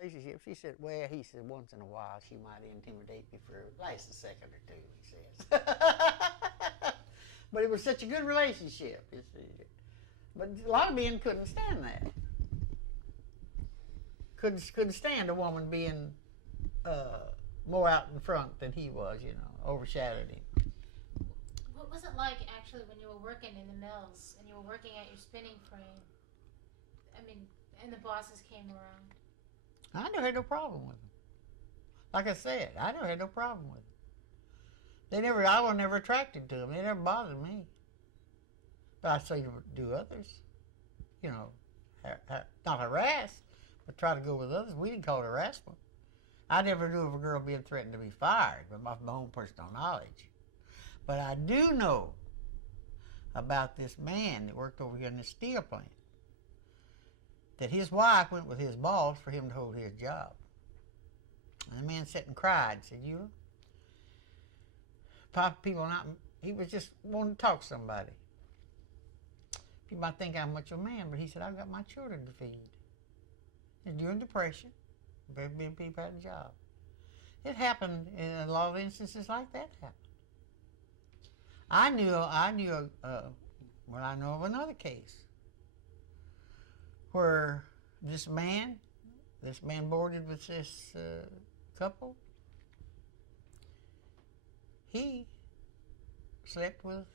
Relationship. She said, well, he said, once in a while she might intimidate me for at least a second or two, he says. But it was such a good relationship. But a lot of men couldn't stand that. Couldn't stand a woman being more out in front than he was, overshadowed him. What was it like actually when you were working in the mills and you were working at your spinning frame? I mean, and the bosses came around. I never had no problem with them. Like I said, I never had no problem with them. I was never attracted to them. They never bothered me. But I see them do others. Not harass, but try to go with others. We didn't call it harassment. I never knew of a girl being threatened to be fired with my own personal knowledge. But I do know about this man that worked over here in the steel plant, that his wife went with his boss for him to hold his job. And the man sat and cried and said, Eula, people not, he was just wanting to talk to somebody. People might think I'm much of a man, but he said, I've got my children to feed. And during depression, very many people had a job. It happened in a lot of instances like that happened. I know of another case where this man boarded with this couple. He slept with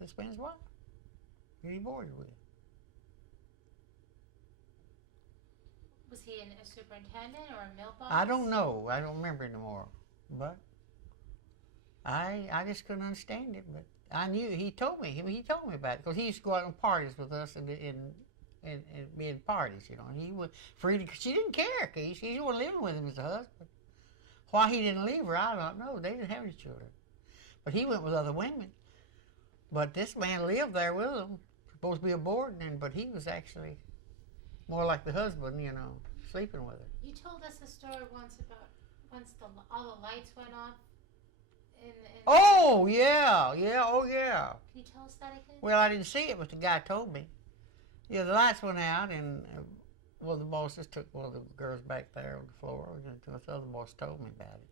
this man's wife that he boarded with. Was he a superintendent or a mill boss? I don't know. I don't remember anymore. But I just couldn't understand it. But I knew he told me about it because he used to go out on parties with us and be in parties. And he was free to. She didn't care. She wasn't living with him as a husband. Why he didn't leave her, I don't know. They didn't have any children, but he went with other women. But this man lived there with them, supposed to be a boarding, but he was actually more like the husband, sleeping with her. You told us a story once about all the lights went off. Oh yeah, oh yeah. Can you tell us that again? Well, I didn't see it, but the guy told me. Yeah, the lights went out, and one of the bosses took one of the girls back there on the floor, and the other boss told me about it.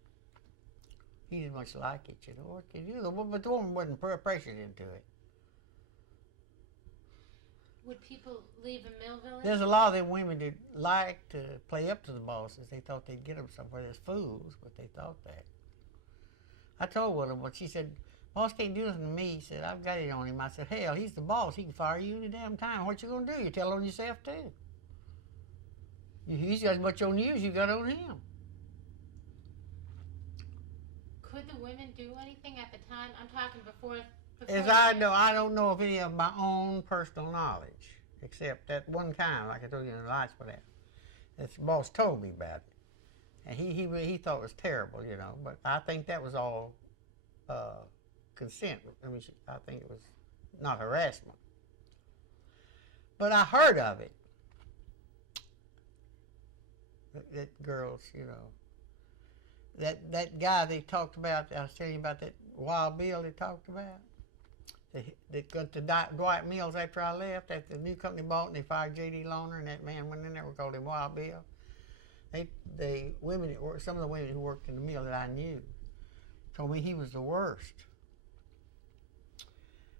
He didn't much like it, What could you do? But the woman wasn't pressured into it. Would people leave a mill village? There's a lot of them women that like to play up to the bosses. They thought they'd get them somewhere. There's fools, but they thought that. I told one of them, but she said, boss can't do nothing to me. He said, I've got it on him. I said, hell, he's the boss. He can fire you any damn time. What you going to do? You tell on yourself, too. He's got as much on you as you got on him. Could the women do anything at the time? I'm talking before As I know, I don't know of any of my own personal knowledge, except that one time, like I told you in the lights for that. This boss told me about it. And he thought it was terrible, but I think that was all consent. I think it was not harassment. But I heard of it. That girls, that guy they talked about, I was telling you about that Wild Bill they talked about. They got to Dwight Mills after I left, after the new company bought, and they fired J.D. Lohner, and that man went in there, we called him Wild Bill. Some of the women who worked in the mill that I knew told me he was the worst.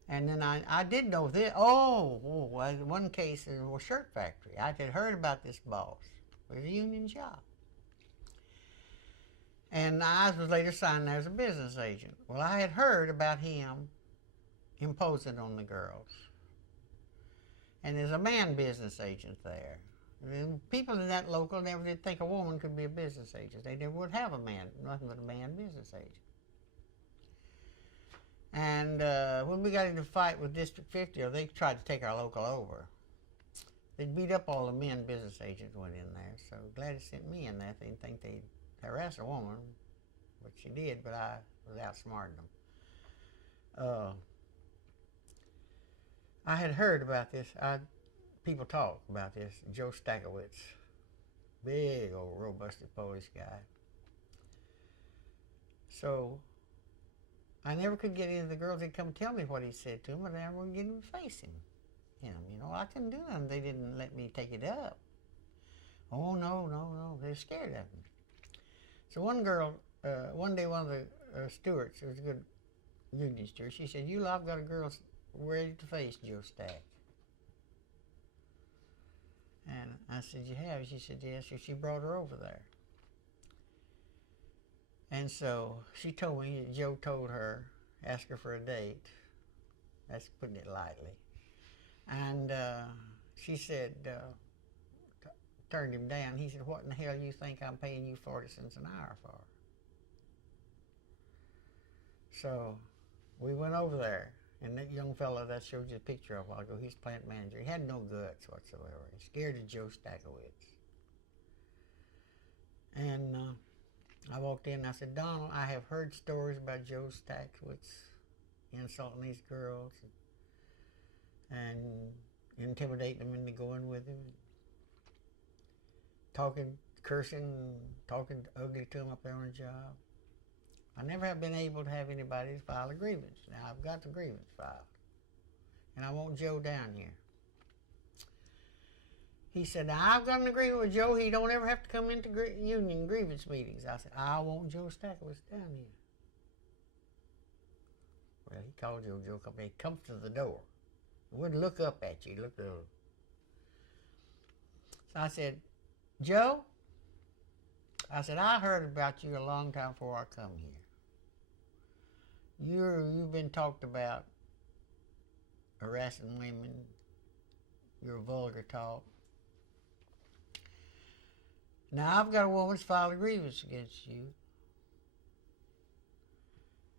And then I did know this. One case in a shirt factory. I had heard about this boss. It was a union job. And I was later signed there as a business agent. Well, I had heard about him imposing on the girls. And there's a man business agent there. And people in that local never did think a woman could be a business agent. They never would have nothing but a man business agent. And when we got into a fight with District 50, they tried to take our local over. They beat up all the men business agents went in there. So Gladys sent me in there. They didn't think they'd harass a woman, but she did, but I was outsmarting them. I had heard about this. People talk about this. Joe Stakowitz, big old robust Polish guy. So I never could get any of the girls that come tell me what he said to him, but I never would get him to face him. I couldn't do nothing. They didn't let me take it up. Oh, no, no, no. They're scared of me. So one girl, one day one of the stewards, it was a good union steward, she said, Eula, I've got a girl ready to face Joe Stack. And I said, you have? She said, yes. So she brought her over there. And so she told me that Joe told her, asked her for a date. That's putting it lightly. And she said, turned him down. He said, what in the hell you think I'm paying you 40 cents an hour for? So we went over there. And that young fellow that I showed you a picture of a while ago, he's plant manager. He had no guts whatsoever. He scared of Joe Stackowitz. And I walked in and I said, Donald, I have heard stories about Joe Stackowitz insulting these girls and intimidating them into going with him. Talking, cursing, talking ugly to them up there on the job. I never have been able to have anybody file a grievance. Now, I've got the grievance filed. And I want Joe down here. He said, now, I've got an agreement with Joe. He don't ever have to come into union grievance meetings. I said, I want Joe Stackowitz down here. Well, he called Joe. Joe come in. He comes to the door. He wouldn't look up at you. He looked over. So I said, Joe, I said, I heard about you a long time before I come here. You've been talked about harassing women. You're vulgar talk. Now, I've got a woman that's filed a grievance against you.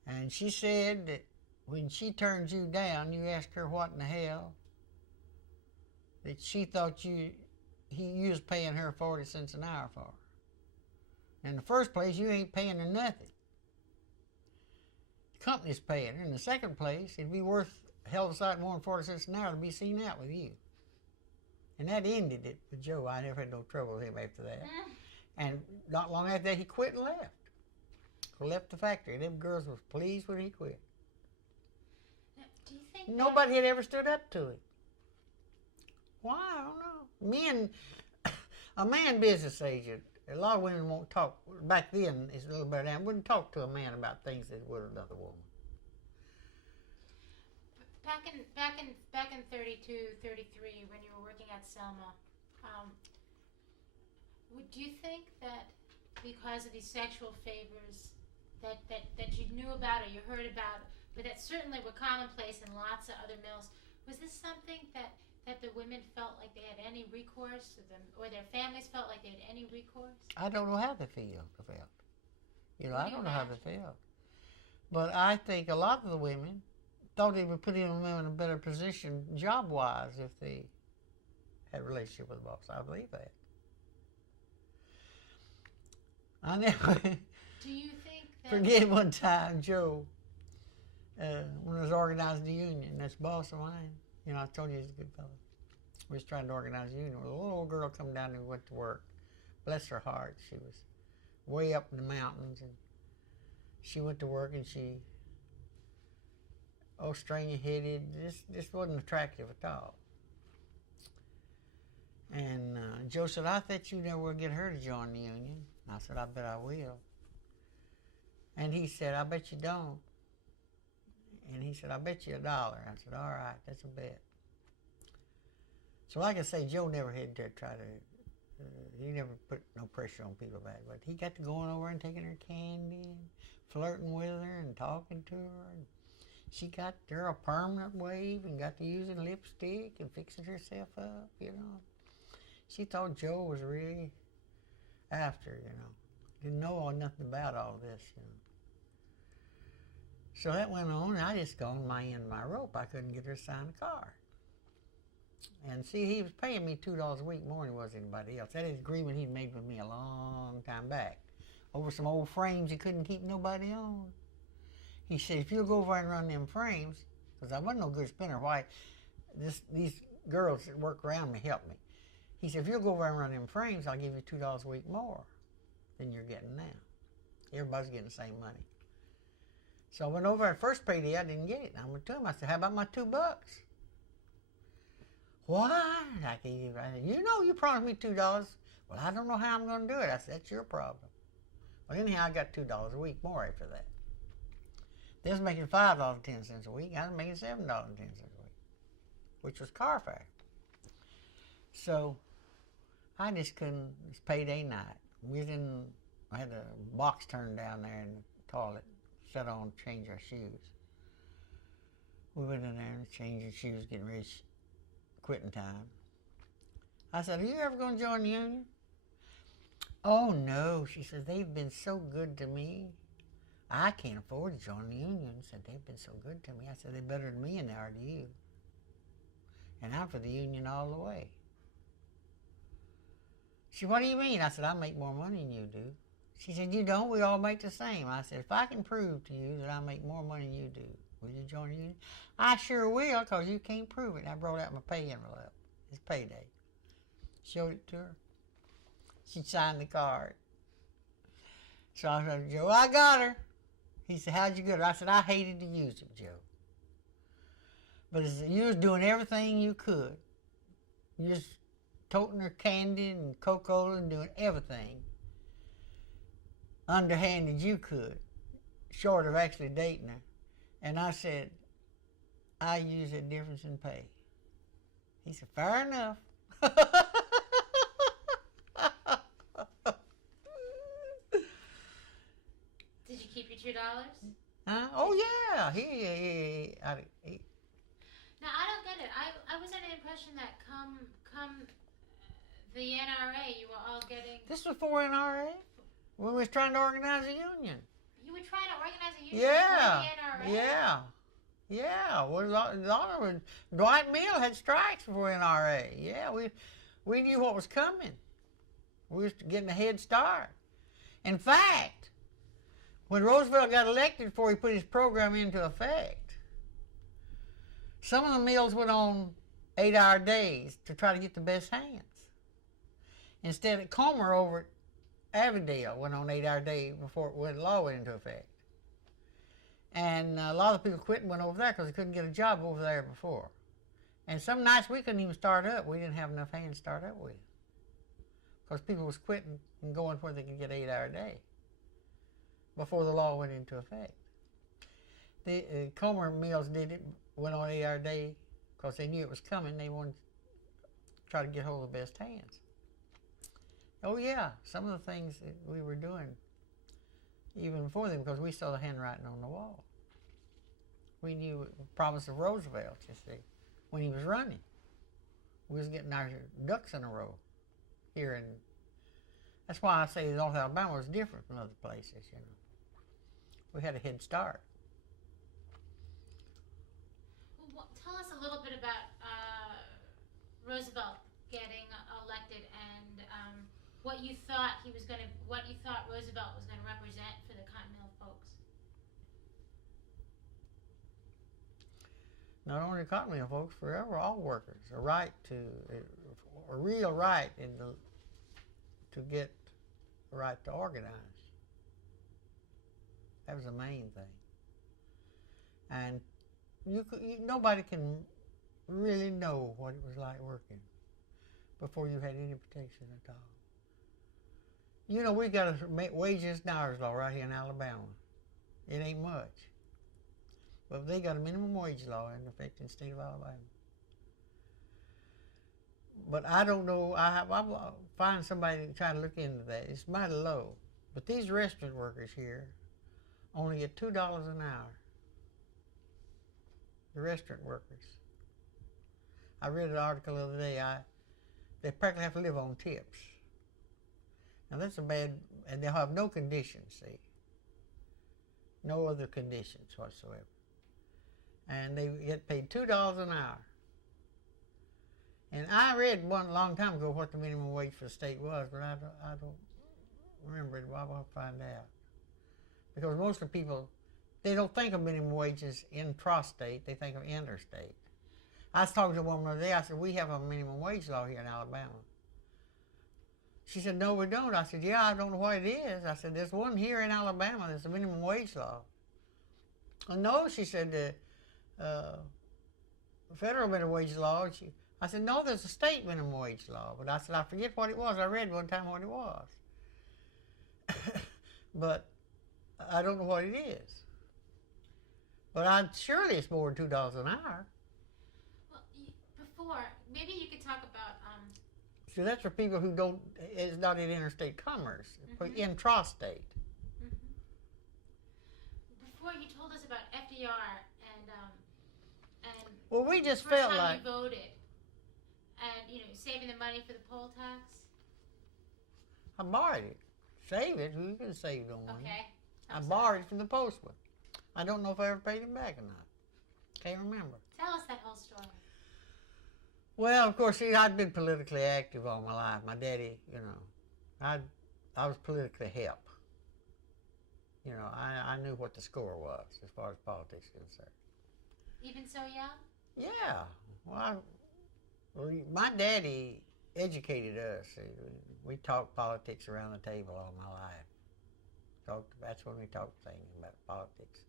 And she said that when she turned you down, you asked her what in the hell, that she thought you was paying her 40 cents an hour for. In the first place, you ain't paying her nothing. The company's paying her. In the second place, it'd be worth a hell of a sight more than 40 cents an hour to be seen out with you. And that ended it with Joe. I never had no trouble with him after that. And not long after that, he quit and left. Left the factory. Them girls was pleased when he quit. Do you think nobody had ever stood up to him? Why? I don't know. A man business agent, a lot of women won't talk. Back then, it's a little better now. Wouldn't talk to a man about things that would another woman. Back in 32, 33, when you were working at Selma, do you think that because of these sexual favors that you knew about or you heard about, but that certainly were commonplace in lots of other mills, was this something that the women felt like they had any recourse to them, or their families felt like they had any recourse? I don't know how they felt. I don't know how they felt. But I think a lot of the women thought they would put them in a better position job-wise if they had a relationship with the boss. I believe that. I never Do you think that... forget one time, Joe, when I was organizing the union, that's boss of mine. I told you he's a good fellow. We was trying to organize a union. Well, a little old girl come down and went to work. Bless her heart. She was way up in the mountains, and she went to work, and she, stringy-headed. This wasn't attractive at all. And Joe said, I thought you never would get her to join the union. I said, I bet I will. And he said, I bet you don't. And he said, I bet you $1. I said, all right, that's a bet. So like I say, Joe never had to try to, he never put no pressure on people about it. But he got to going over and taking her candy and flirting with her and talking to her. And she got her a permanent wave and got to using lipstick and fixing herself up, She thought Joe was really after, Didn't know nothing about all this, So that went on, and I just gone my end of my rope. I couldn't get her to sign a card. And see, he was paying me $2 a week more than he was anybody else. That is agreement he'd made with me a long time back. Over some old frames he couldn't keep nobody on. He said, if you'll go over and run them frames, because I wasn't no good spinner, why, these girls that work around me helped me. He said, if you'll go over and run them frames, I'll give you $2 a week more than you're getting now. Everybody's getting the same money. So I went over at first payday, I didn't get it. And I went to him, I said, how about my $2? Why? I said, you promised me $2. Well, I don't know how I'm going to do it. I said, that's your problem. Well, anyhow, I got $2 a week more after that. They was making $5.10 a week. I was making $7.10 a week, which was car fare. So I just couldn't. It's payday night. I had a box turned down there in the toilet, set on to change our shoes. We went in there and changed our shoes, getting ready quitting time. I said, are you ever going to join the union? Oh, no. She said, they've been so good to me. I can't afford to join the union. Said, they've been so good to me. I said, they're better than me and they are to you. And I'm for the union all the way. She said, what do you mean? I said, I make more money than you do. She said, you don't? We all make the same. I said, if I can prove to you that I make more money than you do, will you join the union? I sure will, because you can't prove it. And I brought out my pay envelope. It's payday. Showed it to her. She signed the card. So I said, Joe, I got her. He said, how'd you get her? I said, I hated to use it, Joe. But you was doing everything you could. You just toting her candy and Coca-Cola and doing everything underhanded you could, short of actually dating her. And I said, I use a difference in pay. He said, fair enough. Did you keep your $2? Huh? Oh yeah. Now I don't get it. I was under the impression that come the NRA, you were all getting. This was before NRA. We was trying to organize a union. You were trying to organize a union Yeah. before the NRA. Yeah. Yeah. Well, Dwight Mill had strikes before NRA. Yeah, we knew what was coming. We was getting a head start. In fact, when Roosevelt got elected, before he put his program into effect, some of the mills went on 8-hour days to try to get the best hands. Instead, Comer over at Avondale went on 8-hour day before the law went into effect. And a lot of people quit and went over there because they couldn't get a job over there before. And some nights we couldn't even start up. We didn't have enough hands to start up with. Because people was quitting and going where they could get 8-hour day before the law went into effect. The Comer mills went on 8-hour day because they knew it was coming. They wanted to try to get hold of the best hands. Oh yeah, some of the things that we were doing even before them, because we saw the handwriting on the wall. We knew the promise of Roosevelt, you see, when he was running. We was getting our ducks in a row here, and that's why I say North Alabama was different from other places, you know. We had a head start. Well, tell us a little bit about Roosevelt getting elected and what you thought Roosevelt was going to represent for the cotton mill folks. Not only cotton mill folks, forever all workers, a real right to get the right to organize. That was the main thing. And nobody can really know what it was like working before you had any protection at all. You know, we got a wages and hours law right here in Alabama. It ain't much. But they got a minimum wage law in effect in the state of Alabama. But I don't know, I'll find somebody to try to look into that. It's mighty low. But these restaurant workers here only get $2 an hour. The restaurant workers. I read an article the other day, they practically have to live on tips. Now that's a bad, and they'll have no conditions, see. No other conditions whatsoever. And they get paid $2 an hour. And I read one long time ago what the minimum wage for the state was, but I don't remember it. Well, I'll find out. Because most of the people, they don't think of minimum wages intrastate, they think of interstate. I was talking to a woman the other day, I said, we have a minimum wage law here in Alabama. She said, no, we don't. I said, yeah, I don't know what it is. I said, there's one here in Alabama that's a minimum wage law. Oh, no, she said, the federal minimum wage law, I said, no, there's a state minimum wage law. But I said, I forget what it was. I read one time what it was. But I don't know what it is. But surely it's more than $2 an hour. Well, before, maybe you could talk about... See, that's for people who don't, it's not in interstate commerce, for intrastate. Before, you told us about FDR and well, we just the first felt time like... you voted, and, you know, saving the money for the poll tax. I borrowed it. Save it? Who could have saved no money? Okay. I borrowed it from the postman. I don't know if I ever paid him back or not. Can't remember. Tell us that whole story. Well, of course, see, I'd been politically active all my life. My daddy, you know, I was politically hip. You know, I knew what the score was as far as politics is concerned. Even so young? Yeah. Well, my daddy educated us. We talked politics around the table all my life. That's when we talked things about politics.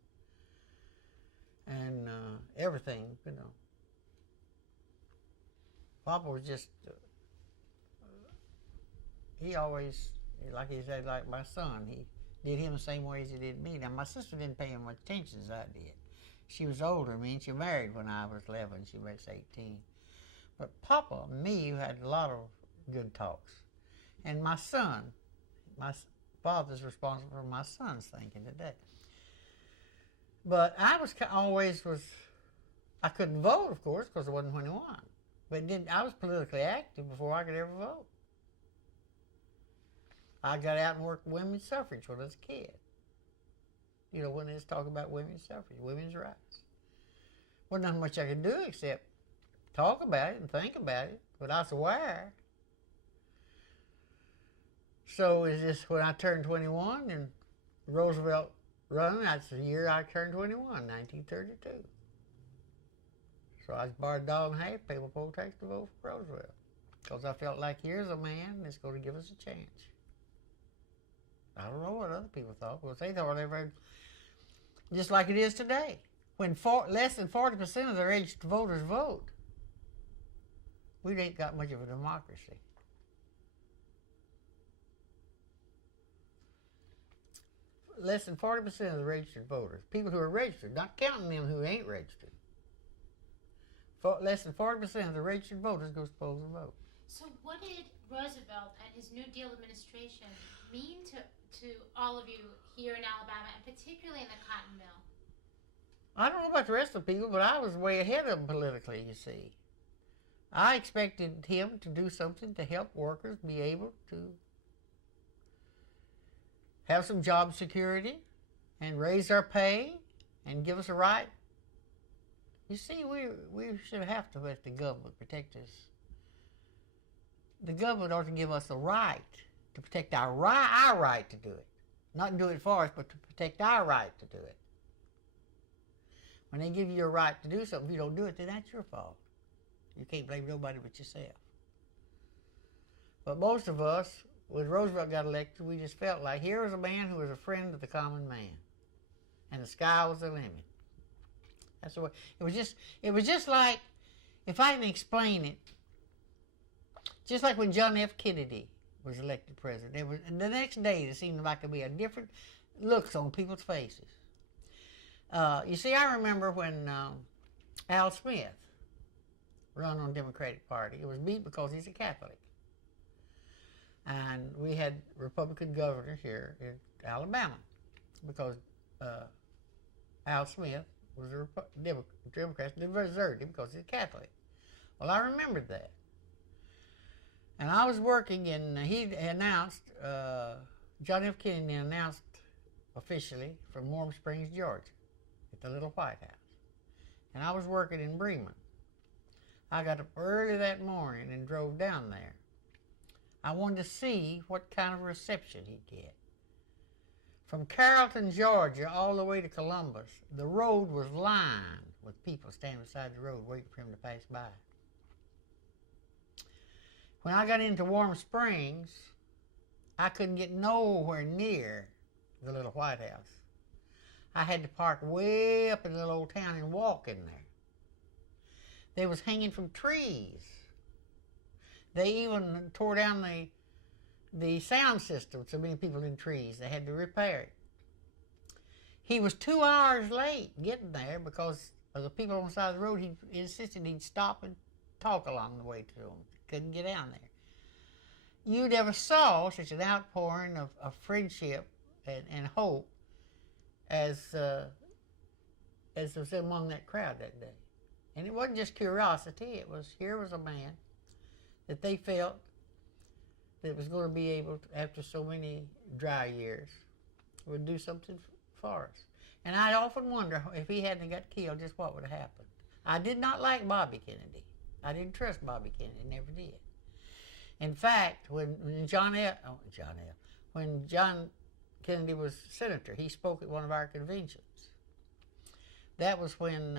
And everything, you know. Papa was just, he always, like he said, like my son, he did him the same way as he did me. Now, my sister didn't pay him much attention as I did. She was older than me, and she married when I was 11. She was 18. But Papa and me had a lot of good talks. And my son, my father's responsible for my son's thinking today. But I I couldn't vote, of course, because I wasn't 21. But I was politically active before I could ever vote. I got out and worked women's suffrage when I was a kid. You know, when they was talking about women's suffrage, women's rights. Wasn't nothing much I could do except talk about it and think about it, but I was aware. So it's just when I turned 21 and Roosevelt run, that's the year I turned 21, 1932. So I borrowed $1.50, paid my poll tax to vote for Roosevelt. Because I felt like here's a man that's going to give us a chance. I don't know what other people thought, because they thought everybody, just like it is today. When less than 40% of the registered voters vote, we ain't got much of a democracy. Less than 40% of the registered voters, people who are registered, not counting them who ain't registered. Less than 40% of the registered voters go to the polls and vote. So what did Roosevelt and his New Deal administration mean to all of you here in Alabama, and particularly in the cotton mill? I don't know about the rest of the people, but I was way ahead of them politically, you see. I expected him to do something to help workers be able to have some job security and raise our pay and give us a right. You see, we should have to let the government protect us. The government ought to give us a right to protect our right to do it. Not do it for us, but to protect our right to do it. When they give you a right to do something, if you don't do it, then that's your fault. You can't blame nobody but yourself. But most of us, when Roosevelt got elected, we just felt like here was a man who was a friend of the common man. And the sky was the limit. That's the way. It was just like, if I can explain it, just like when John F. Kennedy was elected president. The next day, it seemed like there'd be a different looks on people's faces. You see, I remember when Al Smith run on the Democratic Party. It was beat because he's a Catholic. And we had Republican governors here in Alabama because Al Smith was a Democrat, deserted him because he's a Catholic. Well, I remembered that. And I was working, and he announced, John F. Kennedy announced officially from Warm Springs, Georgia, at the Little White House. And I was working in Bremen. I got up early that morning and drove down there. I wanted to see what kind of reception he'd get. From Carrollton, Georgia, all the way to Columbus, the road was lined with people standing beside the road waiting for him to pass by. When I got into Warm Springs, I couldn't get nowhere near the Little White House. I had to park way up in the little old town and walk in there. They was hanging from trees They even tore down the sound system. So many people in trees. They had to repair it. He was 2 hours late getting there because of the people on the side of the road. He insisted he'd stop and talk along the way to them. Couldn't get down there. You never saw such an outpouring of friendship and hope as was among that crowd that day. And it wasn't just curiosity. It was, here was a man that they felt that was going to be able to, after so many dry years, would do something for us. And I often wonder if he hadn't got killed, just what would have happened. I did not like Bobby Kennedy. I didn't trust Bobby Kennedy, never did. In fact, when John Kennedy was senator, he spoke at one of our conventions. That was when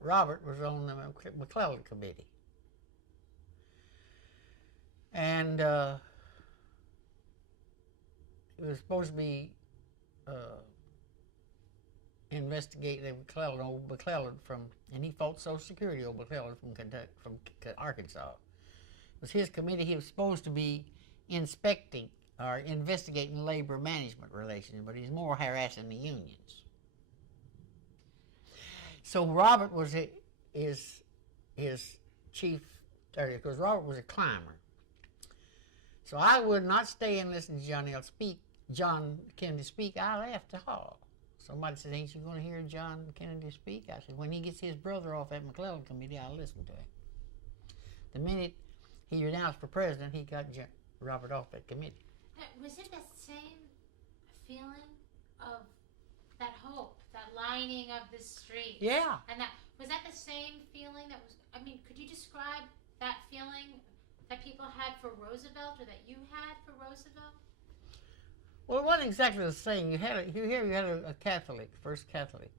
Robert was on the McGill committee. And it was supposed to be investigating old McClellan and he fought Social Security, old McClellan from Arkansas. It was his committee. He was supposed to be inspecting or investigating labor management relations, but he's more harassing the unions. So Robert was his chief, because Robert was a climber. So I would not stay and listen to John Kennedy speak. I left the hall. Somebody said, "Ain't you going to hear John Kennedy speak?" I said, "When he gets his brother off that McClellan committee, I'll listen to him." The minute he renounced for president, he got Robert off that committee. Was it the same feeling of that hope, that lining of the streets? Yeah. And was that the same feeling that was, I mean, could you describe that feeling that people had for Roosevelt or that you had for Roosevelt? Well, it wasn't exactly the same. You had a Catholic, first Catholic.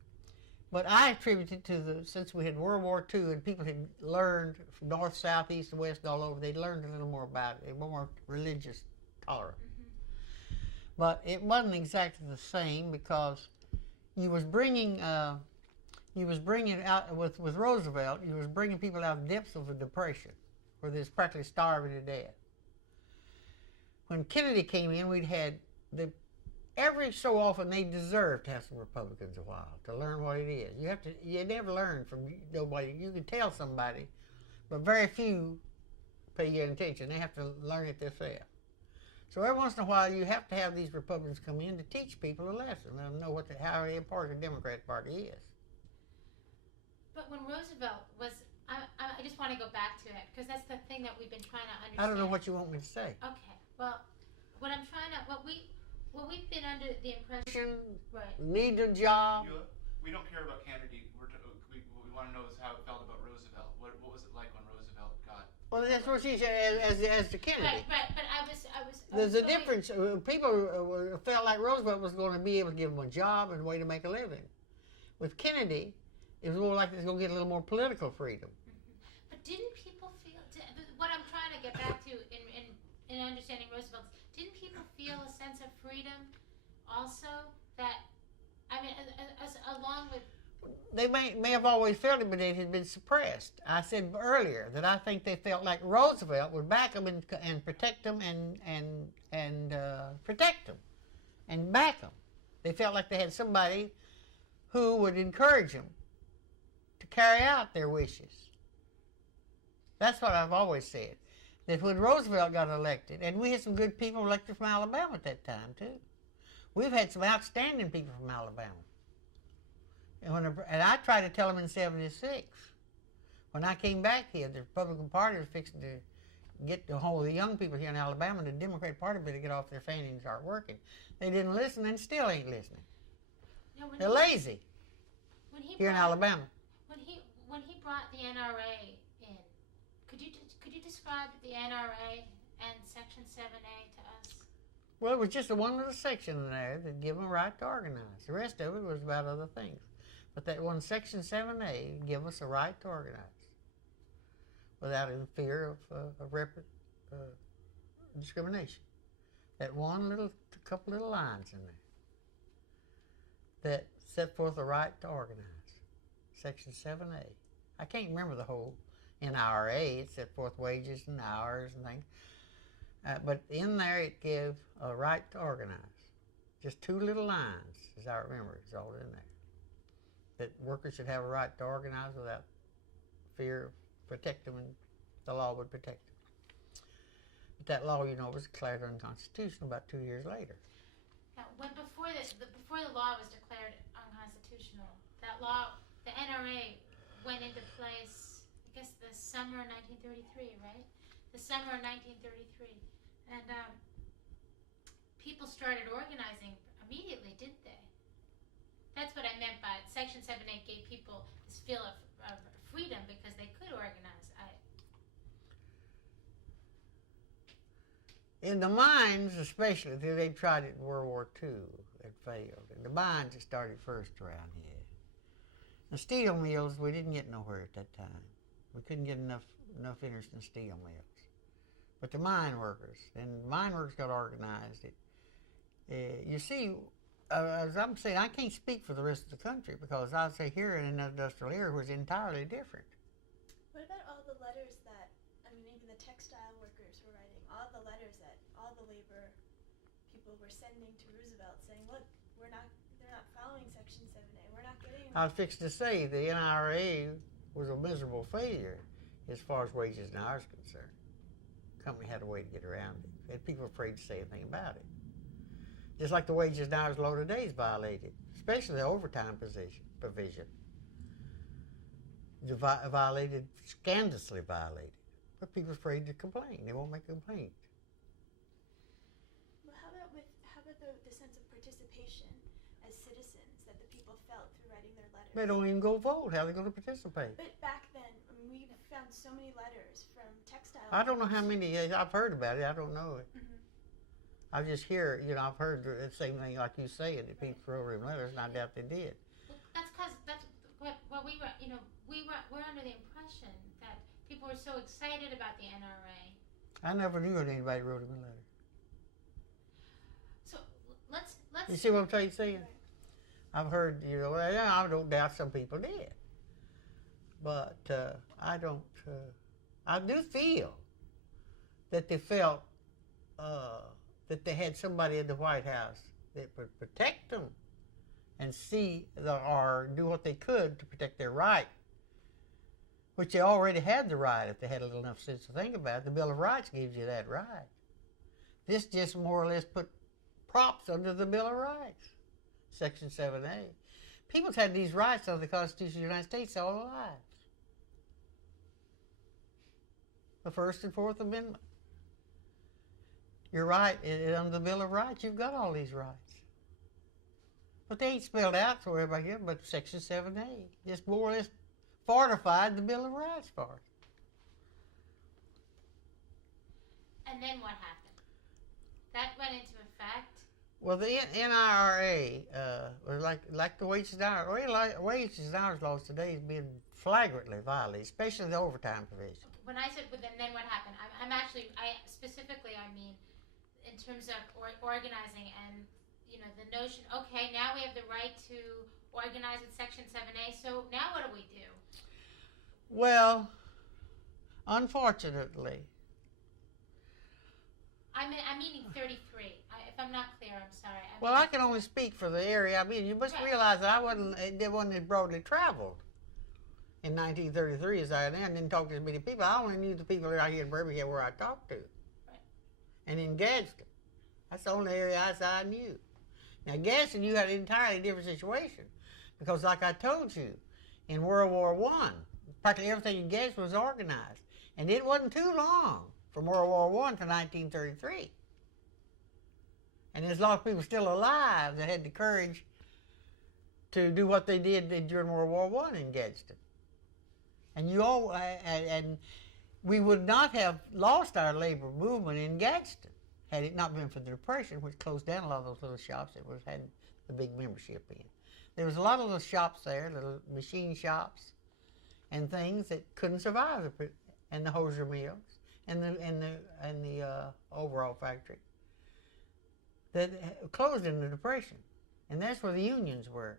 But I attribute it to since we had World War II and people had learned from north, south, east, and west, all over, they learned a little more about it. They were more religious, tolerant. Mm-hmm. But it wasn't exactly the same because you was bringing out, with Roosevelt, you was bringing people out of the depths of a depression where they was practically starving to death. When Kennedy came in, we'd had every so often they deserve to have some Republicans a while to learn what it is. You never learn from nobody. You can tell somebody, but very few pay you attention. They have to learn it themselves. So every once in a while you have to have these Republicans come in to teach people a lesson, let them know how important the Democrat Party is. But when Roosevelt was, I just want to go back to it because that's the thing that we've been trying to understand. I don't know what you want me to say. Okay, well, what I'm trying to, we've been under the impression, right? Need a job. We don't care about Kennedy. What we want to know is how it felt about Roosevelt. What was it like when Roosevelt got? Well, that's what she said as to Kennedy. Right. But I was. There's a difference. People felt like Roosevelt was going to be able to give them a job and a way to make a living. With Kennedy, it was more like they was going to get a little more political freedom. Mm-hmm. But didn't people feel? What I'm trying to get back to in understanding Roosevelt. Didn't people feel a sense of freedom also that, I mean, along with... They may have always felt it, but it had been suppressed. I said earlier that I think they felt like Roosevelt would back them and protect them and protect them and back them. They felt like they had somebody who would encourage them to carry out their wishes. That's what I've always said. That when Roosevelt got elected, and we had some good people elected from Alabama at that time, too. We've had some outstanding people from Alabama. And I tried to tell them in '76, when I came back here, the Republican Party was fixing to get the whole of the young people here in Alabama, and the Democratic Party better get off their fanny and start working. They didn't listen and still ain't listening. No, they're lazy here in Alabama. When he brought the NRA in, could you describe the NRA and Section 7A to us? Well, it was just the one little section in there that gave them a right to organize. The rest of it was about other things. But that one Section 7A gave us a right to organize without any fear of discrimination. That couple little lines in there that set forth the right to organize. Section 7A. I can't remember the whole. NRA. It set forth wages and hours and things. But in there it gave a right to organize. Just 2 little lines, as I remember, it's all in there. That workers should have a right to organize without fear of protect them, and the law would protect them. But that law, was declared unconstitutional about 2 years later. Now, before the law was declared unconstitutional, that law, the NRA, went into place, I guess, the summer of 1933, right? The summer of 1933. And people started organizing immediately, didn't they? That's what I meant by it. Section 7(8) gave people this feel of freedom because they could organize. In the mines, especially, they tried it in World War II. It failed. In the mines, it started first around here. The steel mills, we didn't get nowhere at that time. We couldn't get enough interest in steel mills. But the mine workers, and mine workers got organized. You see, as I'm saying, I can't speak for the rest of the country because I'd say here in an industrial area was entirely different. What about all the letters that, even the textile workers were writing, all the letters that all the labor people were sending to Roosevelt saying, look, they're not following Section 7(a), we're not getting... I was fixing to say the NRA was a miserable failure as far as wages and hours concerned. The company had a way to get around it, and people were afraid to say anything about it. Just like the wages and hours law today is violated, especially the overtime provision. Violated, scandalously violated. But people are afraid to complain. They won't make a complaint. Well, how about the sense of participation as citizens that the people felt through writing their letters? They don't even go vote. How are they going to participate? But back then, we found so many letters from textile I don't know workers. how many. I've heard about it. I don't know it. Mm-hmm. I just hear, I've heard the same thing like you say, that people wrote them letters, and I doubt they did. Well, that's what we were, we're under the impression that people were so excited about the NRA. I never knew that anybody wrote him a letter. So let's. You see what I'm saying? Right. I've heard, I don't doubt some people did. But I don't, I do feel that they felt that they had somebody in the White House that would protect them and or do what they could to protect their right, which they already had the right if they had a little enough sense to think about it. The Bill of Rights gives you that right. This just more or less put props under the Bill of Rights, Section 7(a). People's had these rights under the Constitution of the United States all their lives. The First and Fourth Amendment. You're right, under the Bill of Rights, you've got all these rights. But they ain't spelled out so everybody here, but Section 7(a) just more or less fortified the Bill of Rights for us. And then what happened? That went into effect. Well, the NRA was like the wages and hours. Wages and hours laws today is being flagrantly violated, especially the overtime provision. Okay, when I said, but then what happened? I mean, in terms of organizing and the notion. Okay, now we have the right to organize with Section 7(a). So now what do we do? Well, unfortunately. I'm meaning 33. If I'm not clear, I'm sorry. I can only speak for the area. You must realize that it wasn't as broadly traveled in 1933 as I am. I didn't talk to as many people. I only knew the people out here in Birmingham where I talked to. Right. And in Gadsden. That's the only area I knew. Now, Gadsden, you had an entirely different situation. Because like I told you, in World War I, practically everything in Gadsden was organized. And it wasn't too long from World War I to 1933. And there's a lot of people still alive that had the courage to do what they did during World War I in Gadsden. And and we would not have lost our labor movement in Gadsden had it not been for the Depression, which closed down a lot of those little shops that had the big membership in. There was a lot of little shops there, little machine shops, and things that couldn't survive, and the hosier mills, and the overall factory that closed in the Depression, and that's where the unions were.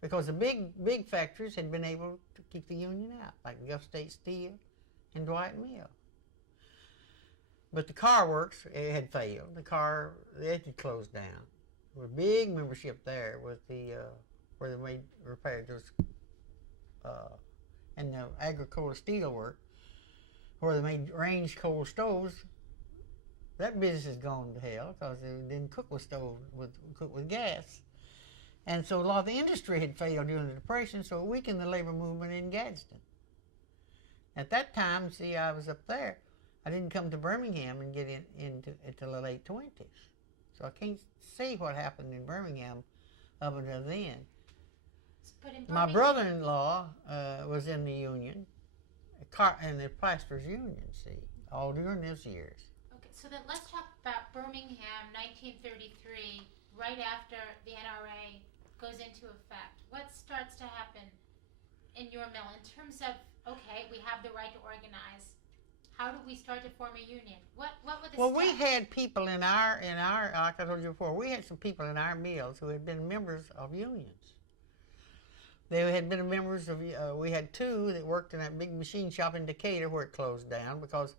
because the big factories had been able to keep the union out, like Gulf State Steel and Dwight Mill. But the car works, it had failed. It had closed down. There was a big membership there with the where they made repairs. And the agricultural steel work, where they made range coal stoves. That business has gone to hell because they didn't cook with cook with gas. And so a lot of the industry had failed during the Depression, so it weakened the labor movement in Gadsden. At that time, see, I was up there. I didn't come to Birmingham and get into the late 20s. So I can't see what happened in Birmingham up until then. My brother-in-law was in the union, in the Plasters Union, see, all during those years. Okay, so then let's talk about Birmingham, 1933, right after the NRA goes into effect. What starts to happen in your mill in terms of, okay, we have the right to organize. How do we start to form a union? What were the steps? We had people in our, like I told you before, we had some people in our mills who had been members of unions. They had been members of, we had two that worked in that big machine shop in Decatur where it closed down because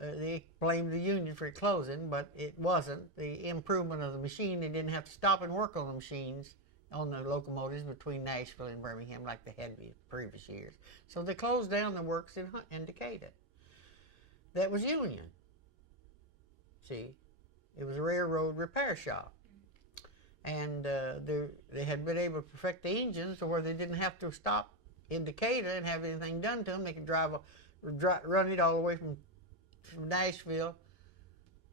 they blamed the union for it closing, but it wasn't. The improvement of the machine, they didn't have to stop and work on the machines, on the locomotives between Nashville and Birmingham like they had in previous years. So they closed down the works in Decatur. That was union. See, it was a railroad repair shop. And they had been able to perfect the engines to where they didn't have to stop in Decatur and have anything done to them. They could run it all the way from Nashville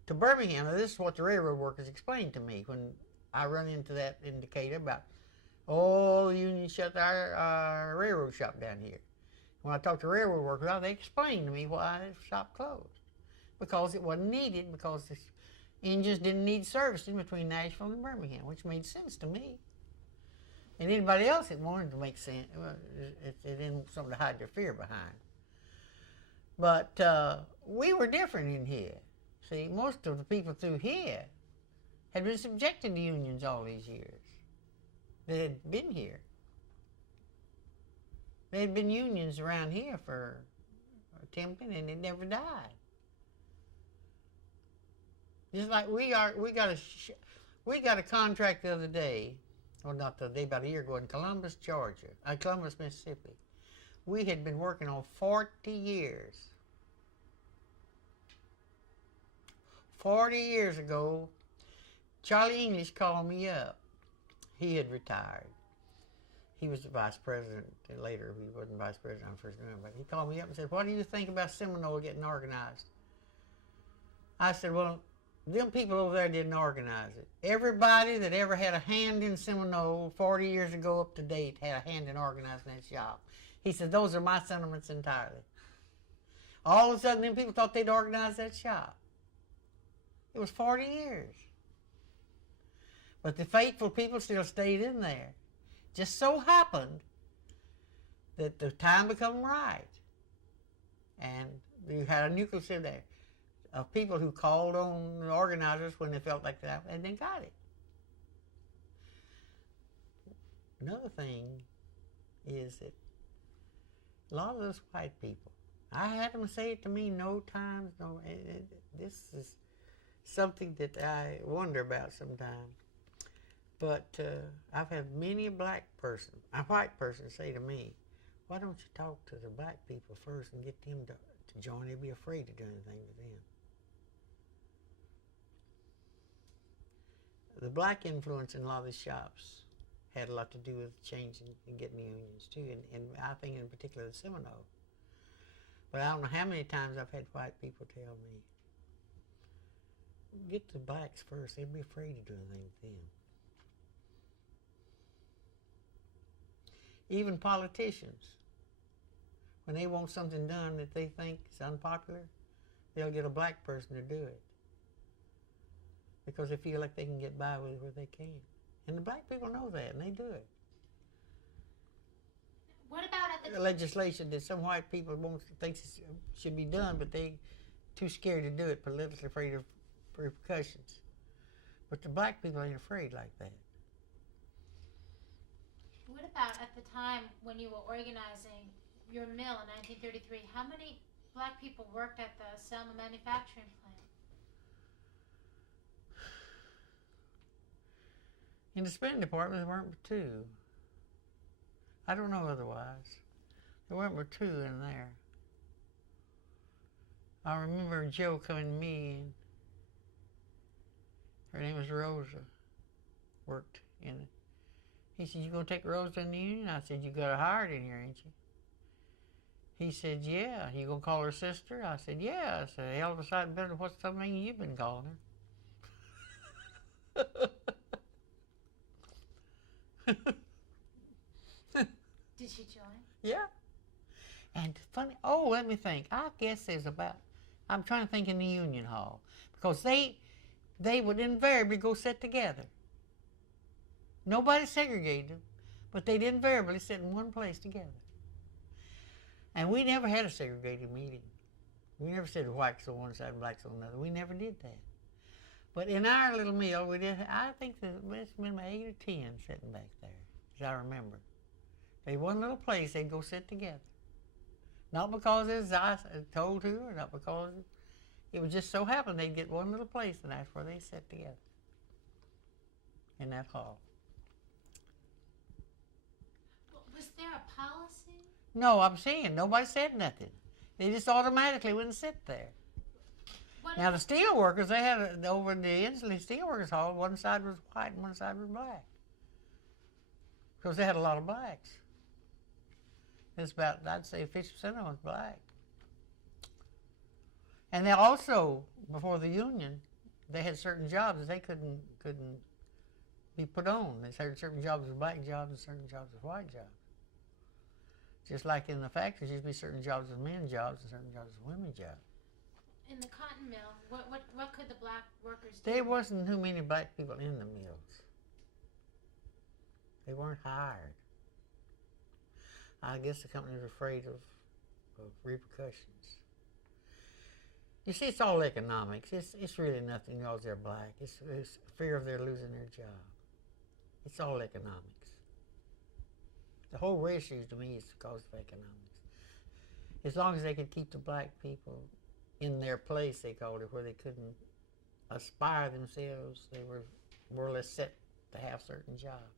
to Birmingham. Now, this is what the railroad workers explained to me when I run into that in Decatur about, the union shut our railroad shop down here. When I talked to railroad workers, they explained to me why the shop closed. Because it wasn't needed, because the engines didn't need servicing between Nashville and Birmingham, which made sense to me. And anybody else that wanted to make sense, it didn't want something to hide their fear behind. But we were different in here. See, most of the people through here had been subjected to unions all these years. They had been here. There had been unions around here for attempting, and they never died. Just like we got a contract the other day, well, not the other day, about a year ago in Columbus, Mississippi. We had been working on 40 years. 40 years ago, Charlie English called me up. He had retired. He was the vice president, and later he wasn't vice president on first round, but he called me up and said, "What do you think about Seminole getting organized?" I said, "Well, them people over there didn't organize it. Everybody that ever had a hand in Seminole 40 years ago up to date had a hand in organizing that shop." He said, "Those are my sentiments entirely." All of a sudden, them people thought they'd organize that shop. It was 40 years. But the faithful people still stayed in there. Just so happened that the time became right. And you had a nucleus in there of people who called on the organizers when they felt like that, and then got it. Another thing is that a lot of those white people, I had them say it to me this is something that I wonder about sometimes. But I've had many a white person say to me, "Why don't you talk to the black people first and get them to join? They'd be afraid to do anything to them." The black influence in a lot of the shops had a lot to do with changing and getting the unions too, and I think in particular the Seminole. But I don't know how many times I've had white people tell me, "Get the blacks first, they'd be afraid to do anything to them." Even politicians, when they want something done that they think is unpopular, they'll get a black person to do it because they feel like they can get by with it where they can. And the black people know that, and they do it. What about at the legislation that some white people think should be done, but they too scared to do it, politically afraid of repercussions. But the black people ain't afraid like that. What about at the time when you were organizing your mill in 1933? How many black people worked at the Selma manufacturing plant? In the spinning department, there weren't but 2. I don't know otherwise. There weren't but 2 in there. I remember Joe coming to me, and her name was Rosa, worked in it. He said, "You gonna take Rosa in the union?" I said, "You got her hired in here, ain't you?" He said, "Yeah." "You gonna call her sister?" I said, "Yeah." I said, "Hell of a sight better than what's something you've been calling her." Did she join? Yeah. And funny, let me think. I guess there's about, I'm trying to think in the union hall. Because they would invariably go sit together. Nobody segregated them, but they'd invariably sit in one place together. And we never had a segregated meeting. We never said whites on one side and blacks on another. We never did that. But in our little mill, we did, I think there's been 8 or 10 sitting back there, as I remember. They one little place, they'd go sit together. Not because I told to, or not because it would just so happen they'd get one little place, and that's where they sat together, in that hall. Was there a policy? No, I'm saying nobody said nothing. They just automatically wouldn't sit there. Now the steel workers, they had over in the Inslee Steel Workers Hall, one side was white and one side was black, because they had a lot of blacks. It's about, I'd say 50% of them was black. And they also, before the union, they had certain jobs that they couldn't be put on. They had certain jobs as black jobs and certain jobs as white jobs. Just like in the factories, there used to be certain jobs as men jobs and certain jobs as women jobs. In the cotton mill, what could the black workers do? There wasn't too many black people in the mills. They weren't hired. I guess the company was afraid of repercussions. You see, it's all economics. It's really nothing because they're black. It's fear of their losing their job. It's all economics. The whole race issue to me is because of economics. As long as they could keep the black people in their place, they called it, where they couldn't aspire themselves, they were more or less set to have certain jobs.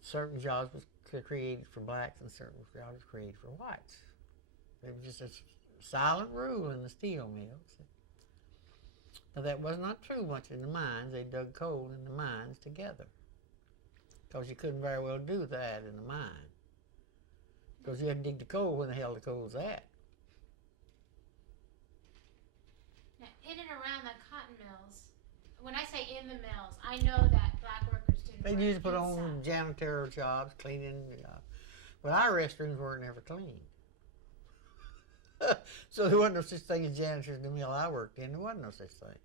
Certain jobs were created for blacks and certain jobs were created for whites. There was just a silent rule in the steel mills. Now that was not true much in the mines. They dug coal in the mines together, because you couldn't very well do that in the mine, because you had to dig the coal when the hell the coal's at. Now, in and around the cotton mills, when I say in the mills, I know that black workers didn't They work used to put inside. on janitor jobs, cleaning jobs. Well, our restrooms weren't ever clean. So there wasn't no such thing as janitors in the mill I worked in. There wasn't no such thing.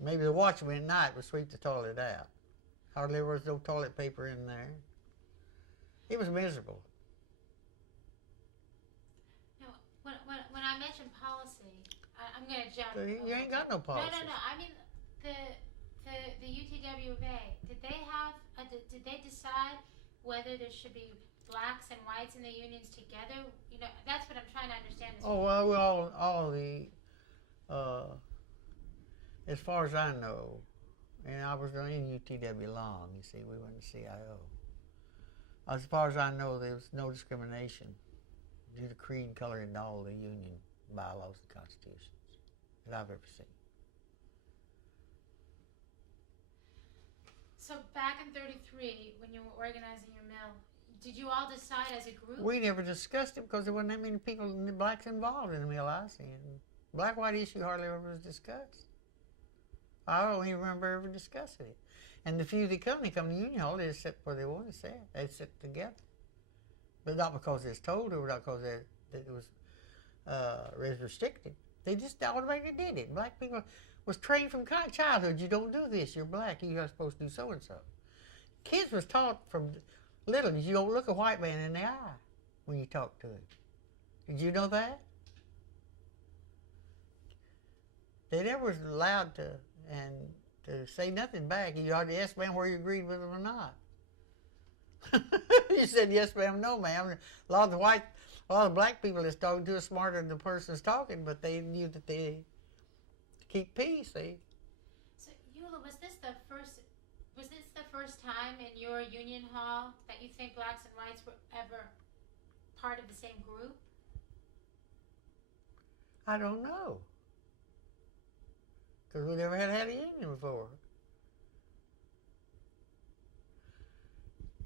Maybe the watchman at night would sweep the toilet out. Hardly was no toilet paper in there. It was miserable. Now, when I mention policy, I'm going to jump. So you ain't got no policy. No. I mean, the UTWA, did they decide whether there should be blacks and whites in the unions together? You know, that's what I'm trying to understand. Oh, well, all the, as far as I know, and I was in UTW long, you see, we went to CIO. As far as I know, there was no discrimination due to creed and color in all the union bylaws and constitutions that I've ever seen. So back in 33, when you were organizing your mill, did you all decide as a group? We never discussed it because there wasn't that many people, blacks involved in the mill I seen. Black-white issue hardly ever was discussed. I don't even remember ever discussing it. And the few that come to Union Hall, they just sit where they wanted to sit. They'd sit together. But not because they was told to, or not because it was restricted. They just automatically did it. Black people was trained from childhood. You don't do this. You're black. You're supposed to do so and so. Kids was taught from little. You don't look a white man in the eye when you talk to him. Did you know that? They never was allowed to to say nothing back. You ought to ask ma'am where you agreed with them or not. You said yes ma'am, no ma'am. A lot of black people that's talking to are smarter than the person's talking, but they knew that they keep peace. See. So Eula, was this the first time in your union hall that you think blacks and whites were ever part of the same group? I don't know. Because we never had a union before.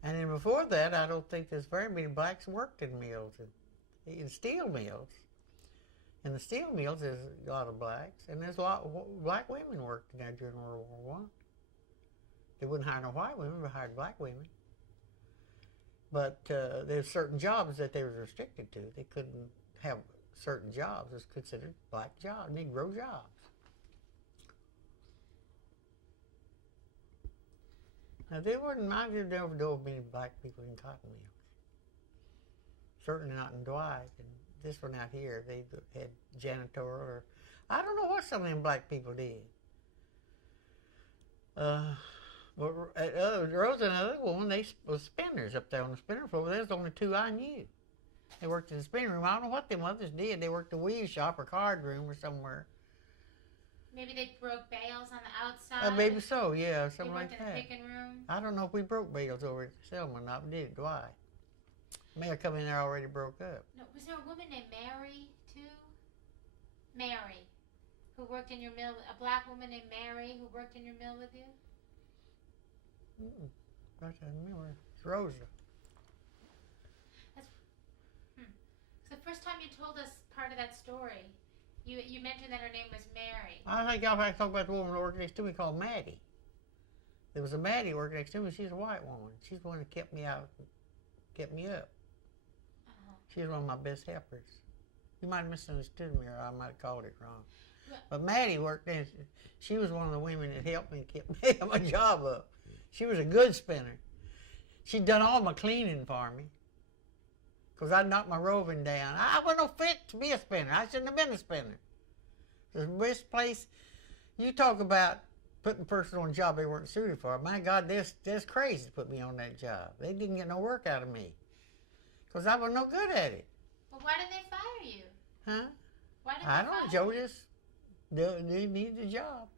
And then before that, I don't think there's very many blacks worked in mills, in steel mills. In the steel mills, there's a lot of blacks, and there's a lot of black women worked in there during World War I. They wouldn't hire no white women, but hired black women. But there's certain jobs that they were restricted to. They couldn't have certain jobs as considered black jobs, Negro jobs. Now, I never know of many black people in cotton mills. Certainly not in Dwight. And this one out here, they had janitor or... I don't know what some of them black people did. But Rosa and another woman, they was spinners up there on the spinner floor. There's only two I knew. They worked in the spinning room. I don't know what them others did. They worked the weave shop or card room or somewhere. Maybe they broke bales on the outside. Maybe so, yeah, something like that. that. They worked in the picking room. I don't know if we broke bales over at Selma or not. We did, Dwight. May have come in there already broke up. No, was there a woman named Mary, too? Mary, who worked in your mill, a black woman named Mary who worked in your mill with you? I can't remember. It's Rosa. So the first time you told us part of that story, you mentioned that her name was Mary. I think I'll have to talk about the woman that worked next to me called Maddie. There was a Maddie working next to me. She's a white woman. She's the one that kept me out, kept me up. She was one of my best helpers. You might have misunderstood me, or I might have called it wrong. But Maddie worked in. She was one of the women that helped me keep my job up. She was a good spinner. She'd done all my cleaning for me. Because I'd knocked my roving down. I wasn't no fit to be a spinner. I shouldn't have been a spinner. The best place, you talk about putting a person on a job they weren't suited for. My God, they're crazy to put me on that job. They didn't get no work out of me. Because I was no good at it. Well, why did they fire you? Huh? Why did I they don't know. fire Joe you? just they needed a job.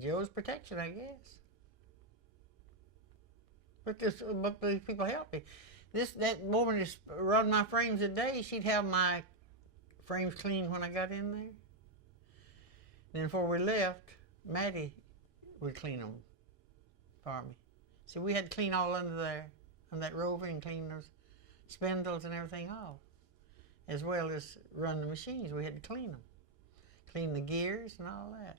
Joe's protection, I guess. But these people help me. That woman just run my frames a day. She'd have my frames cleaned when I got in there. Then before we left, Maddie would clean them for me. See, we had to clean all under there, on that rover, and clean those spindles and everything off, as well as run the machines. We had to clean them, clean the gears and all that.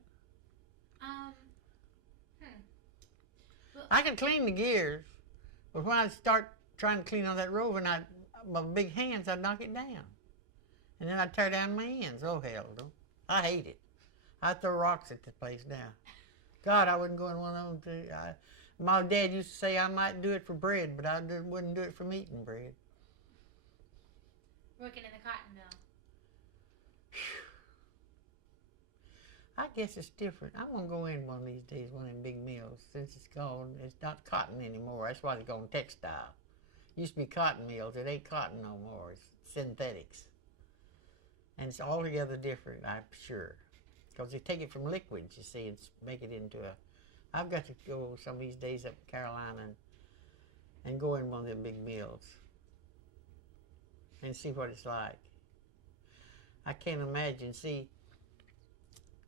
Well, I could clean the gears, but when I start trying to clean on that rover, and my big hands, I'd knock it down. And then I'd tear down my ends. Oh, hell, I hate it. I'd throw rocks at the place now. God, I wouldn't go in one of them. My dad used to say I might do it for bread, but I wouldn't do it from eating bread. working in the cotton mill. I guess it's different. I'm going to go in one of these days, one of them big mills. Since it's gone, it's not cotton anymore. That's why they're going textile. It used to be cotton mills. It ain't cotton no more. It's synthetics. And it's altogether different, I'm sure. Because they take it from liquids, you see, and make it into a... I've got to go some of these days up to Carolina and go in one of them big mills and see what it's like. I can't imagine. See,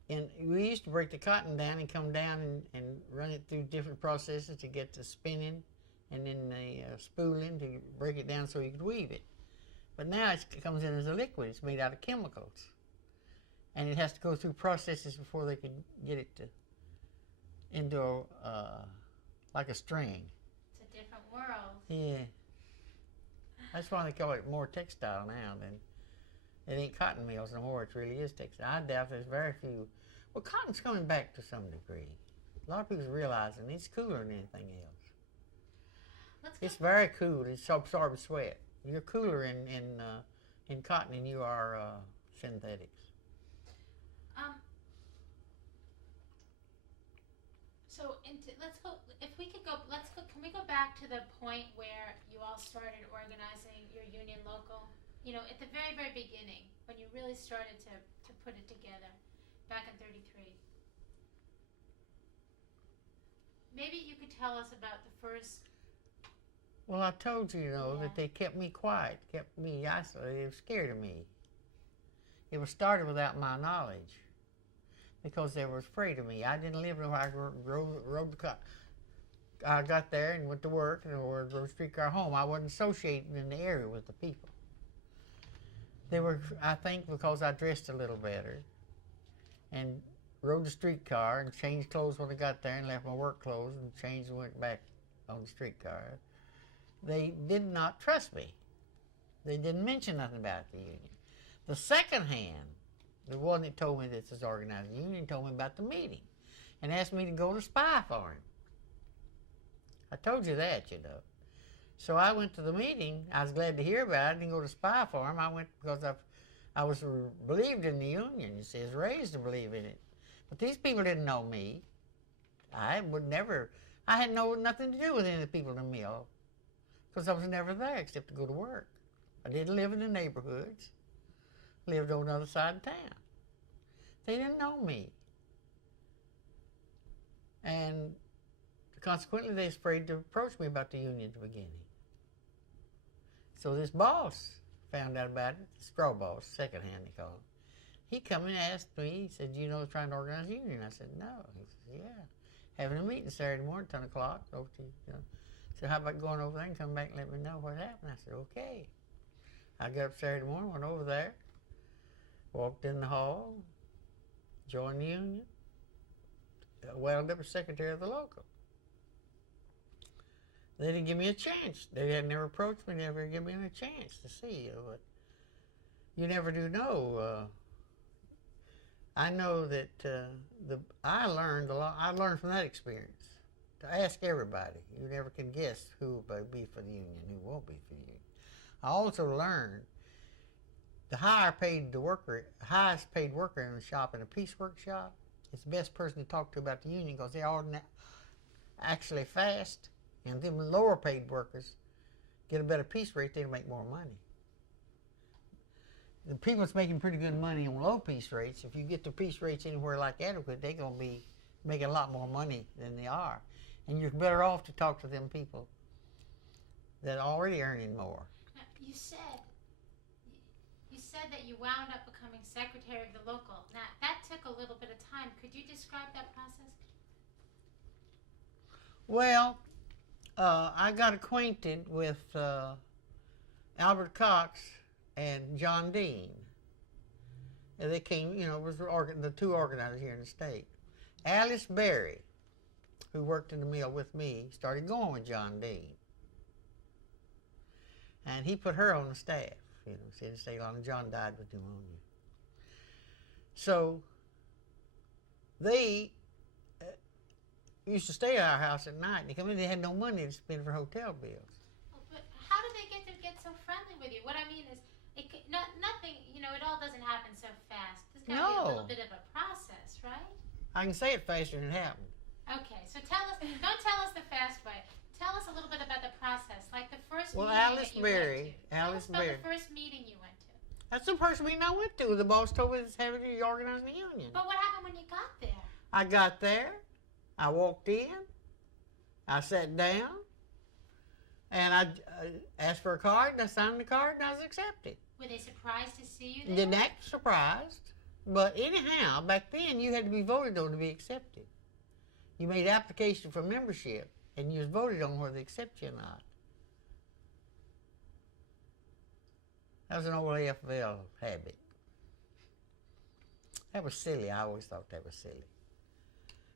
and we used to break the cotton down and come down and run it through different processes to get the spinning and then the spooling to break it down so you could weave it. But now it comes in as a liquid. It's made out of chemicals. And it has to go through processes before they can get it into like a string. It's a different world. Yeah. That's why they call it more textile now than it ain't cotton mills no more. It really is textile. I doubt there's very few. Well, cotton's coming back to some degree. A lot of people's realizing it's cooler than anything else. It's very cool. It absorbs sweat. You're cooler in cotton than you are synthetics. So let's go. If we could go, can we go back to the point where you all started organizing your union local? You know, at the very, very beginning, when you really started to put it together, back in '33. Maybe you could tell us about the first. Well, I told you, Yeah. that they kept me quiet, kept me isolated. They were scared of me. It was started without my knowledge because they were afraid of me. I didn't live where I rode the car. I got there and went to work and rode the streetcar home. I wasn't associating in the area with the people. They were, I think, because I dressed a little better and rode the streetcar and changed clothes when I got there and left my work clothes and changed and went back on the streetcar. They did not trust me. They didn't mention nothing about the union. The second hand, the one that told me this is organizing the union, told me about the meeting and asked me to go to spy for him. I told you that, So I went to the meeting. I was glad to hear about it. I didn't go to spy for him. I went because I was believed in the union. You see, I was raised to believe in it. But these people didn't know me. I had nothing to do with any of the people in the mill because I was never there except to go to work. I didn't live in the neighborhoods. Lived on the other side of town. They didn't know me. And consequently, they was afraid to approach me about the union at the beginning. So this boss found out about it, the straw boss, second hand they call him. He come and asked me, he said, trying to organize a union? I said, no. He said, yeah. Having a meeting Saturday morning, 10 o'clock. Over to, said, how about going over there and come back and let me know what happened? I said, okay. I got up Saturday morning, went over there, walked in the hall, joined the union, wound up as secretary of the local. They didn't give me a chance. They had never approached me, never given me a chance to see you. But you never do know. I know that I learned a lot. I learned from that experience to ask everybody. You never can guess who will be for the union, who won't be for the union. I also learned the highest paid worker in the shop, in a piecework shop, is the best person to talk to about the union because they're all actually fast. And them lower paid workers get a better piece rate, they'll make more money. The people that's making pretty good money on low piece rates, if you get the piece rates anywhere like adequate, they're going to be making a lot more money than they are. And you're better off to talk to them people that are already earning more. Now, you said that you wound up becoming secretary of the local. Now, that took a little bit of time. Could you describe that process? Well, I got acquainted with Albert Cox and John Dean. And they came, was the two organizers here in the state. Alice Berry, who worked in the mill with me, started going with John Dean. And he put her on the staff, she didn't stay long. John died with pneumonia. So they used to stay at our house at night. They come in, they had no money to spend for hotel bills. Well, but how did they get so friendly with you? What I mean is, nothing, it all doesn't happen so fast. There's got to be a little bit of a process, right? I can say it faster than it happened. Okay, so don't tell us the fast way. Tell us a little bit about the process, like the first meeting Alice that you Berry, went to. Alice Tell us Berry. about the first meeting you went to. That's the first meeting I went to. The boss told me to have it organize the union. But what happened when you got there? I got there, I walked in, I sat down, and I asked for a card, and I signed the card, and I was accepted. Were they surprised to see you there? Didn't act surprised, but anyhow, back then you had to be voted on to be accepted. You made application for membership, and you was voted on whether they accept you or not. That was an old AFL habit. That was silly. I always thought that was silly.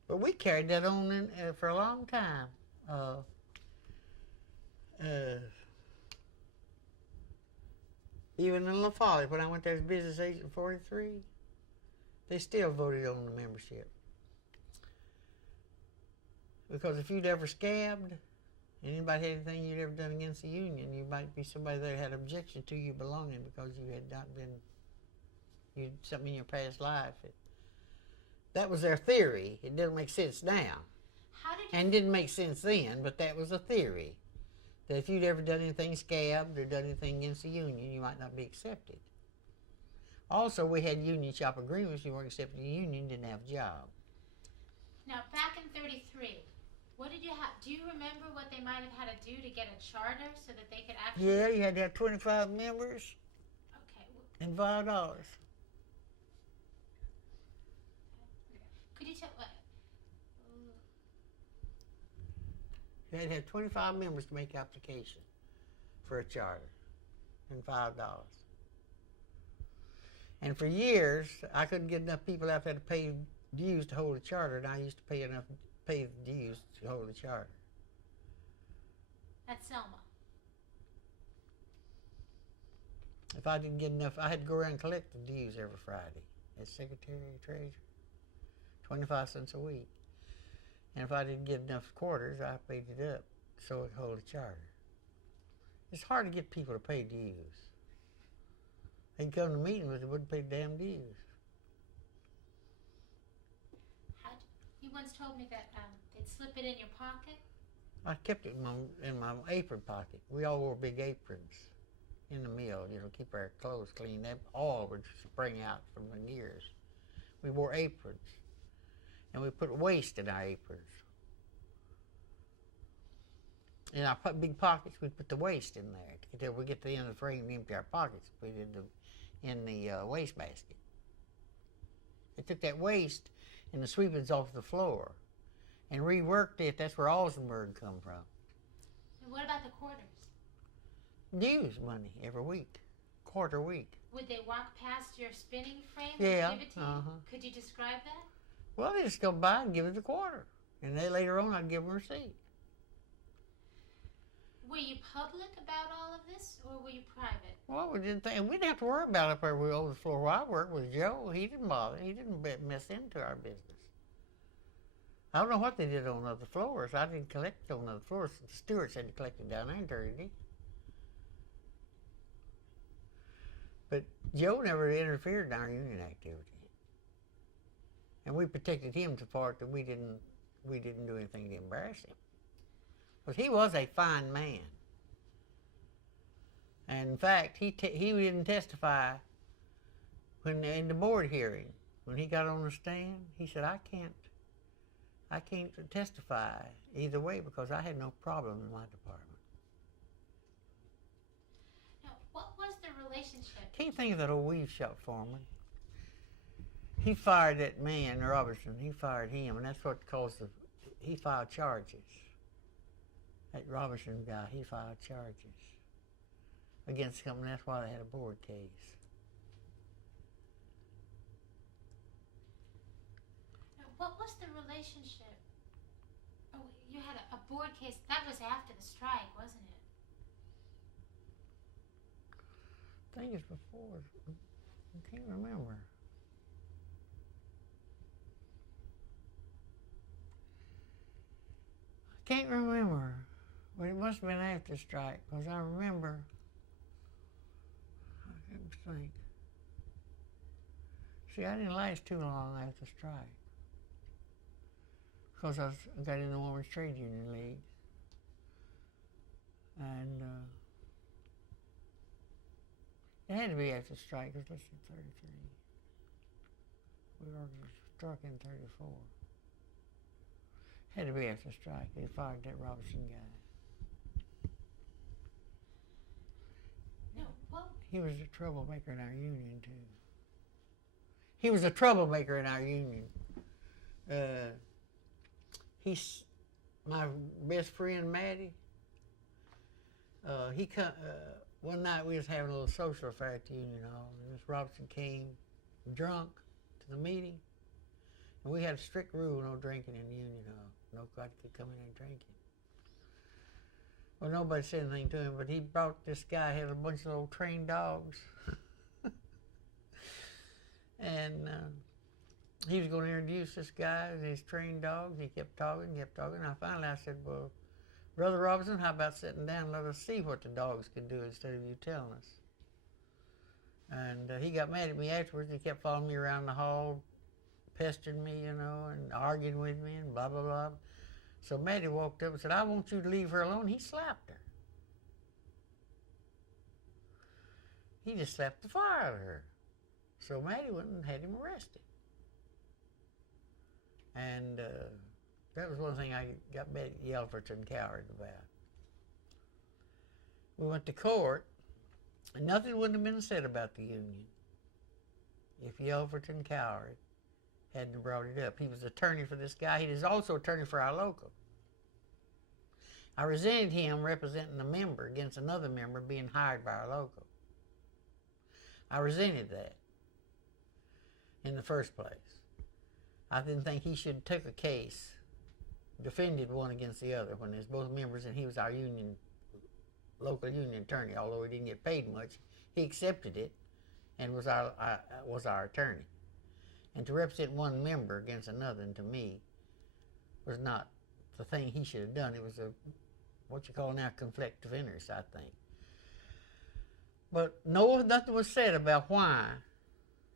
But we carried that on for a long time. Even in La Follette, when I went there as business agent in 43, they still voted on the membership. Because if you'd ever scabbed, anybody had anything you'd ever done against the union, you might be somebody that had objection to you belonging because you had not been, something in your past life. That was their theory. It didn't make sense now. How did you? And it didn't make sense then, but that was a theory. That if you'd ever done anything scabbed or done anything against the union, you might not be accepted. Also, we had union shop agreements. You weren't accepted in the union, didn't have a job. Now, back in '33, what did you have? Do you remember what they might have had to do to get a charter so that they could actually? Yeah, you had to have 25 members Okay. and $5. Could you tell what? You had to have 25 members to make application for a charter and $5. And for years, I couldn't get enough people out there to pay dues to hold a charter, and I used to pay the dues to hold a charter. At Selma. If I didn't get enough, I had to go around and collect the dues every Friday as Secretary of Treasury, 25 cents a week. And if I didn't get enough quarters, I paid it up so it could hold a charter. It's hard to get people to pay dues. They'd come to meetings, but they wouldn't pay damn dues. You once told me that they'd slip it in your pocket. I kept it in my apron pocket. We all wore big aprons in the mill, keep our clothes clean. That oil would spring out from the gears. We wore aprons, and we put waste in our aprons. In our big pockets, we'd put the waste in there until we get to the end of the frame and empty our pockets. Put it in the waste basket. They took that waste and the sweepings off the floor and reworked it. That's where Olsenburg come from. And what about the quarters? Dues money every week, quarter week. Would they walk past your spinning frame Yeah, and give it to you? Could you describe that? Well, they just go by and give it a quarter. And then later on, I'd give them a receipt. Were you public about all of this, or were you private? Well, we didn't have to worry about it up there over the floor where I worked with Joe. He didn't bother. He didn't mess into our business. I don't know what they did on other floors. I didn't collect on other floors. The stewards had to collect it down there in Dirty. But Joe never interfered in our union activity. And we protected him to the part that we didn't do anything to embarrass him. Because he was a fine man. And in fact, he didn't testify in the board hearing. When he got on the stand, he said, I can't testify either way because I had no problem in my department. Now, what was the relationship? Can't think of that old weave shop foreman. He fired that man, Robertson. He fired him, and that's what caused he filed charges. That Robertson guy, he filed charges against him, and that's why they had a board case. Now, what was the relationship? Oh, you had a board case. That was after the strike, wasn't it? I think it's before. I can't remember. Can't remember, but it must have been after the strike, because I remember, I can't think. See, I didn't last too long after the strike, because I got in the Women's Trade Union League, and it had to be after the strike, because let's see, 33. We were struck in 34. Had to be after the strike. They fired that Robertson guy. No, what? He was a troublemaker in our union, too. He was a troublemaker in our union. He's my best friend, Maddie. One night we was having a little social affair at the union hall, and Miss Robertson came drunk to the meeting, and we had a strict rule: no drinking in the union hall. Nobody could come in and drink it. Well, nobody said anything to him, but he brought this guy, had a bunch of little trained dogs. And he was going to introduce this guy and his trained dogs. He kept talking. And finally I said, well, Brother Robinson, how about sitting down and let us see what the dogs can do instead of you telling us? And he got mad at me afterwards. He kept following me around the hall, pestering me, and arguing with me, and blah, blah, blah. So Maddie walked up and said, I want you to leave her alone. He slapped her. He just slapped the fire out of her. So Maddie went and had him arrested. And that was one thing I got Betty Yelverton coward about. We went to court, and nothing wouldn't have been said about the union if Yelverton Coward hadn't brought it up. He was attorney for this guy. He was also attorney for our local. I resented him representing a member against another member being hired by our local. I resented that in the first place. I didn't think he should have took a case, defended one against the other when there's both members, and he was our union, local union attorney. Although he didn't get paid much, he accepted it and was our attorney. And to represent one member against another, and to me, was not the thing he should have done. It was a, what you call now, conflict of interest, I think. But no, nothing was said about why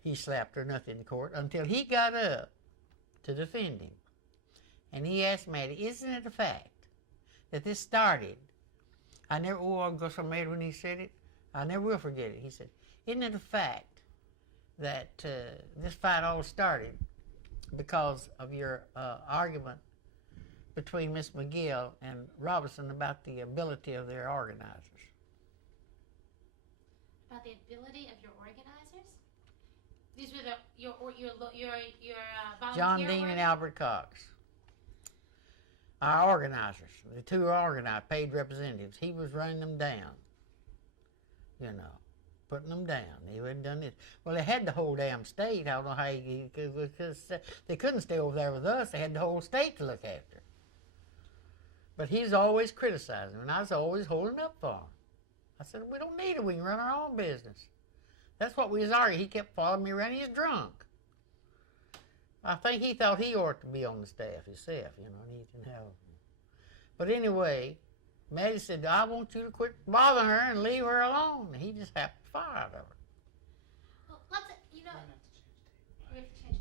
he slapped her, nothing in court, until he got up to defend him. And he asked Maddie, isn't it a fact that this started? I never, I got so mad when he said it, I never will forget it. He said, isn't it a fact that this fight all started because of your argument between Miss McGill and Robinson about the ability of their organizers? About the ability of your organizers? These were your volunteer John Dean and Albert Cox. Our organizers, the two organized, paid representatives. He was running them down, you know, putting them down. He hadn't done this. Well, they had the whole damn state. I don't know how because they couldn't stay over there with us. They had the whole state to look after. But he's always criticizing, and I was always holding up for him. I said, we don't need it. We can run our own business. That's what we was arguing. He kept following me around. He's drunk. I think he thought he ought to be on the staff himself, you know, and he didn't have. But anyway, Maddie said, I want you to quit bothering her and leave her alone. And he just happened to fire out of her. Well, let's, you know, we have to change